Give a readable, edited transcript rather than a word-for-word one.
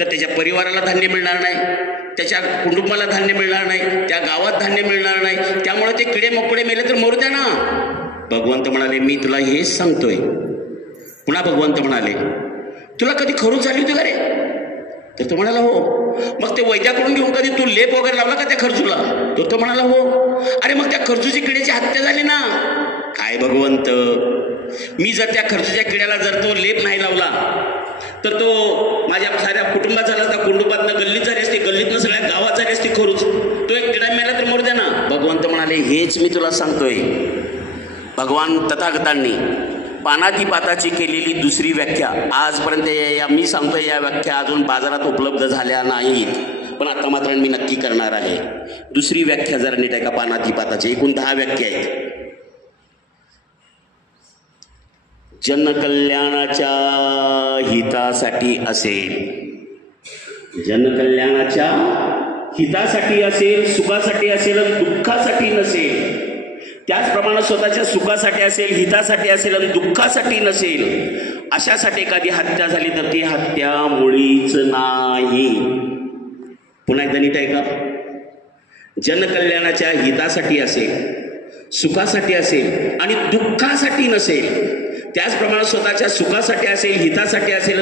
तर त्याच्या परिवाराला धान्य मिळणार नाही, त्याच्या कुटुंबाला धान्य मिळणार नाही, त्या गावात धान्य मिळणार नाही. त्यामुळे ते किडे मकोडे मेले तर मरू द्या ना. भगवंत म्हणाले मी तुला हेच सांगतोय. पुन्हा भगवंत म्हणाले तुला कधी खरूच झाली होती का रे? तर तो म्हणाला हो. मग ते वैद्याकडून घेऊन कधी तू लेप वगैरे लावला का त्या खर्चूला? तर तो म्हणाला हो. अरे मग त्या खर्चूची किड्याची हत्या झाली ना. काय भगवंत, मी जर त्या खर्चूच्या किड्याला जर तो लेप नाही लावला तर तो माझ्या साऱ्या कुटुंबात झाला असता, कुटुंबातनं गल्लीत झाली असती, गल्लीतनं सगळ्या गावात झाली असती खरूच. तो एक किडा मेला तर मरू द्या ना. भगवंत म्हणाले हेच मी तुला सांगतोय. भगवान तथागतांनी पानातिपाताची केलेली दुसरी व्याख्या आजपर्यंत मी सांगतोय या व्याख्या अजून बाजारात उपलब्ध झाल्या नाहीत, पण आता मात्र मी नक्की करणार आहे. दुसरी व्याख्या जरा नीट आहे का पानातिपाताची? एकूण 10 व्याख्या आहेत. जनकल्याणाच्या हितासाठी असेल, जनकल्याणाच्या हितासाठी असेल, सुखासाठी असेल आणि दुःखासाठी नसेल. त्याचप्रमाणे स्वतःच्या सुखासाठी असेल, हितासाठी असेल आणि दुःखासाठी नसेल, अशासाठी एखादी हत्या झाली तर ती हत्या मुळीच नाही. पुन्हा एकदा नीट आहे का? जनकल्याणाच्या हितासाठी असेल, सुखासाठी असेल आणि दुःखासाठी नसेल. त्याचप्रमाणे स्वतःच्या सुखासाठी असेल, हितासाठी असेल